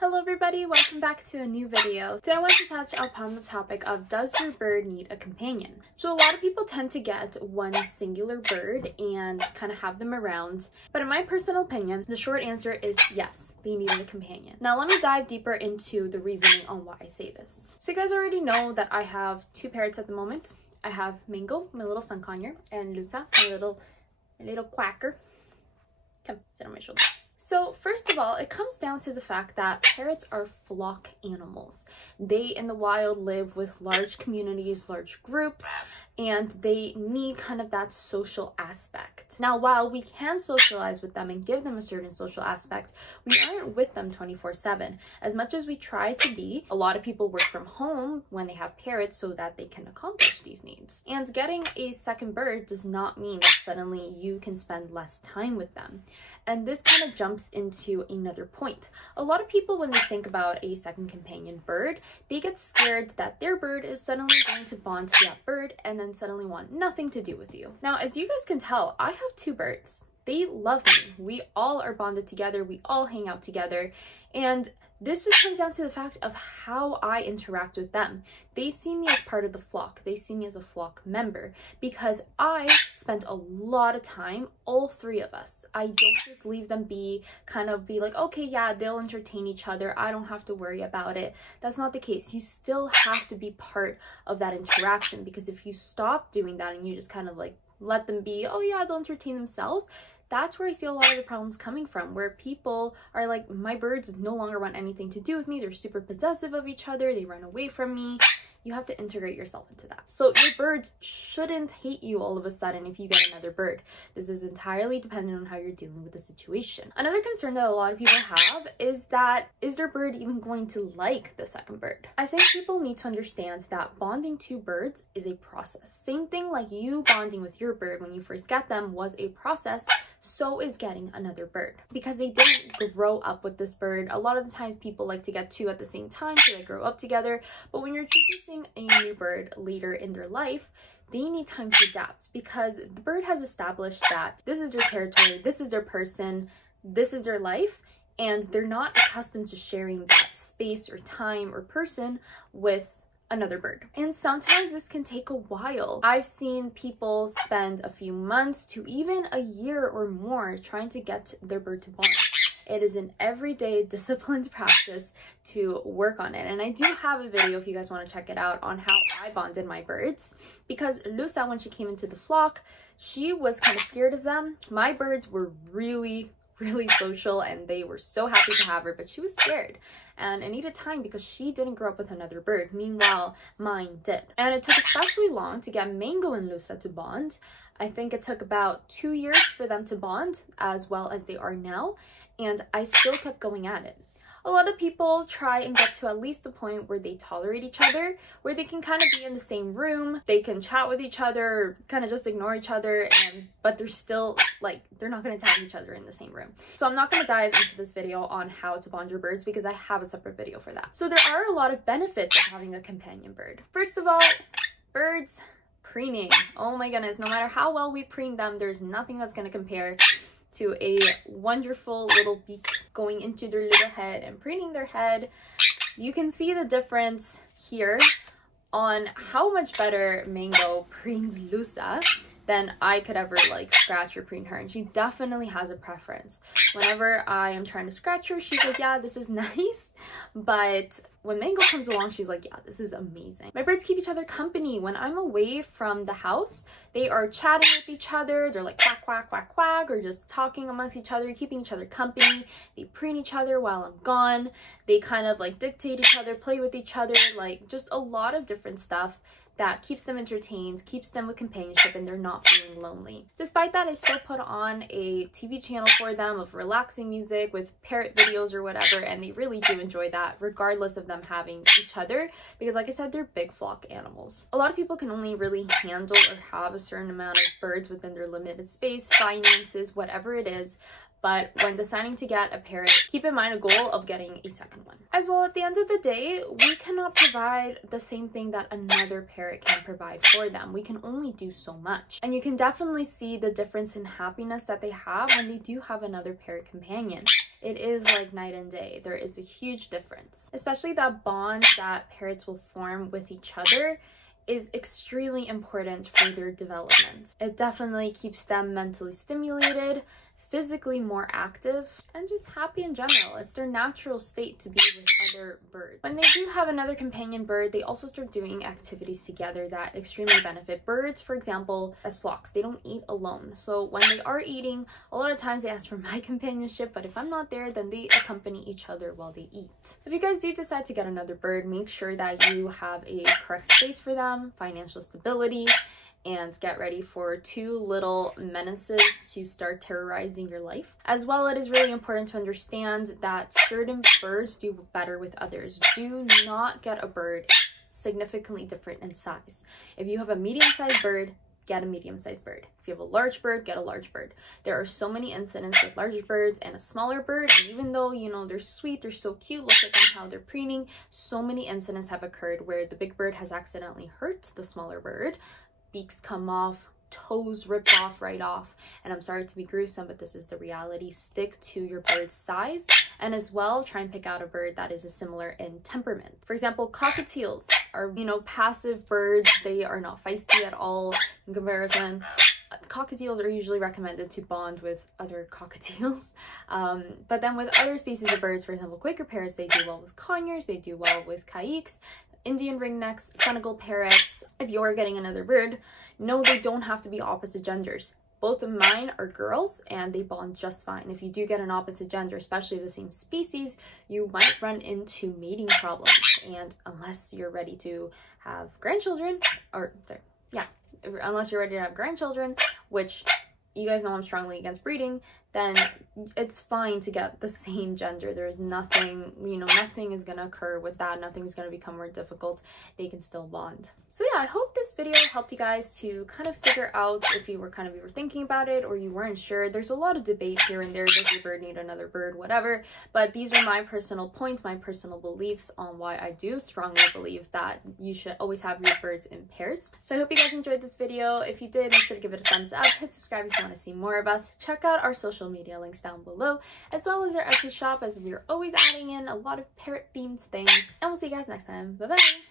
Hello everybody, welcome back to a new video. Today I want to touch upon the topic of, does your bird need a companion? So a lot of people tend to get one singular bird and kind of have them around, but in my personal opinion, the short answer is yes, they need a companion. Now let me dive deeper into the reasoning on why I say this. So you guys already know that I have two parrots at the moment. I have Mango, my little sun conure, and Luza, my little quacker. Come, sit on my shoulder. So first of all, it comes down to the fact that parrots are flock animals. They in the wild live with large communities, large groups, and they need kind of that social aspect. Now, while we can socialize with them and give them a certain social aspect, we aren't with them 24/7. As much as we try to be, a lot of people work from home when they have parrots so that they can accomplish these needs. And getting a second bird does not mean that suddenly you can spend less time with them. And this kind of jumps into another point. A lot of people, when they think about a second companion bird, they get scared that their bird is suddenly going to bond to that bird and then suddenly want nothing to do with you. Now, as you guys can tell, I have two birds. They love me. We all are bonded together. We all hang out together. And this just comes down to the fact of how I interact with them. They see me as part of the flock. They see me as a flock member because I spend a lot of time, all three of us. I don't just leave them be, kind of be like, okay, yeah, they'll entertain each other. I don't have to worry about it. That's not the case. You still have to be part of that interaction, because if you stop doing that and you just kind of like let them be, oh yeah, they'll entertain themselves, that's where I see a lot of the problems coming from, where people are like, my birds no longer want anything to do with me. They're super possessive of each other. They run away from me. You have to integrate yourself into that. So your birds shouldn't hate you all of a sudden if you get another bird. This is entirely dependent on how you're dealing with the situation. Another concern that a lot of people have is that, is their bird even going to like the second bird? I think people need to understand that bonding two birds is a process. Same thing like you bonding with your bird when you first get them was a process. So is getting another bird, because they didn't grow up with this bird. A lot of the times people like to get two at the same time so they grow up together, but when you're introducing a new bird later in their life, they need time to adapt, because the bird has established that this is their territory, this is their person, this is their life, and they're not accustomed to sharing that space or time or person with another bird. And sometimes this can take a while. I've seen people spend a few months to even a year or more trying to get their bird to bond. It is an everyday disciplined practice to work on it. And I do have a video, if you guys want to check it out, on how I bonded my birds, because Luza, when she came into the flock, she was kind of scared of them. My birds were really social and they were so happy to have her, but she was scared and it needed time because she didn't grow up with another bird. Meanwhile, mine did. And it took especially long to get Mango and Luza to bond. I think it took about 2 years for them to bond as well as they are now, and I still kept going at it. A lot of people try and get to at least the point where they tolerate each other, where they can kind of be in the same room, they can chat with each other, kind of just ignore each other, but they're still like, they're not going to tag each other in the same room. So I'm not going to dive into this video on how to bond your birds because I have a separate video for that. So there are a lot of benefits of having a companion bird. First of all, birds preening. Oh my goodness, no matter how well we preen them, there's nothing that's going to compare to a wonderful little beak going into their little head and preening their head. You can see the difference here on how much better Mango preens Luza than I could ever like scratch or preen her, and she definitely has a preference. Whenever I am trying to scratch her, she's like, yeah, this is nice, but when Mango comes along, she's like, yeah, this is amazing. My birds keep each other company. When I'm away from the house, they are chatting with each other. They're like quack, quack, quack, quack, or just talking amongst each other, keeping each other company. They preen each other while I'm gone. They kind of like dictate each other, play with each other, like just a lot of different stuff that keeps them entertained, keeps them with companionship, and they're not feeling lonely. Despite that, I still put on a TV channel for them of relaxing music with parrot videos or whatever, and they really do enjoy that regardless of them having each other, because like I said, they're big flock animals. A lot of people can only really handle or have a certain amount of birds within their limited space, finances, whatever it is. But when deciding to get a parrot, keep in mind a goal of getting a second one. As well, at the end of the day, we cannot provide the same thing that another parrot can provide for them. We can only do so much. And you can definitely see the difference in happiness that they have when they do have another parrot companion. it is like night and day. There is a huge difference, especially that bond that parrots will form with each other is extremely important for their development. It definitely keeps them mentally stimulated, physically more active, and just happy in general. It's their natural state to be with other birds. When they do have another companion bird, they also start doing activities together that extremely benefit birds. For example, as flocks, they don't eat alone. So when they are eating, a lot of times they ask for my companionship, but if I'm not there, then they accompany each other while they eat. If you guys do decide to get another bird, make sure that you have a correct space for them, financial stability, and get ready for 2 little menaces to start terrorizing your life. As well, it is really important to understand that certain birds do better with others. Do not get a bird significantly different in size. If you have a medium-sized bird, get a medium-sized bird. If you have a large bird, get a large bird. There are so many incidents with larger birds and a smaller bird, and even though, you know, they're sweet, they're so cute, look at them how they're preening, so many incidents have occurred where the big bird has accidentally hurt the smaller bird. Beaks come off, toes ripped off right off, and I'm sorry to be gruesome, but this is the reality. Stick to your bird's size, and as well, try and pick out a bird that is similar in temperament. For example, cockatiels are, you know, passive birds. They are not feisty at all in comparison. Cockatiels are usually recommended to bond with other cockatiels. But then with other species of birds, for example, Quaker parrots, they do well with conures, they do well with caiques, Indian ringnecks, Senegal parrots. If you're getting another bird, no, they don't have to be opposite genders. Both of mine are girls and they bond just fine. If you do get an opposite gender, especially the same species, you might run into mating problems. And unless you're ready to have grandchildren, unless you're ready to have grandchildren, which you guys know I'm strongly against breeding, then it's fine to get the same gender. There's nothing, you know, nothing is gonna occur with that. Nothing's gonna become more difficult. They can still bond. So yeah, I hope this video helped you guys to kind of figure out if you were thinking about it or you weren't sure. There's a lot of debate here and there. Does your bird need another bird? Whatever. But these are my personal points, my personal beliefs on why I do strongly believe that you should always have your birds in pairs. So I hope you guys enjoyed this video. If you did, make sure to give it a thumbs up. Hit subscribe if you want to see more of us. Check out our social media links down below, as well as our Etsy shop, as we're always adding in a lot of parrot themed things. And we'll see you guys next time. Bye bye.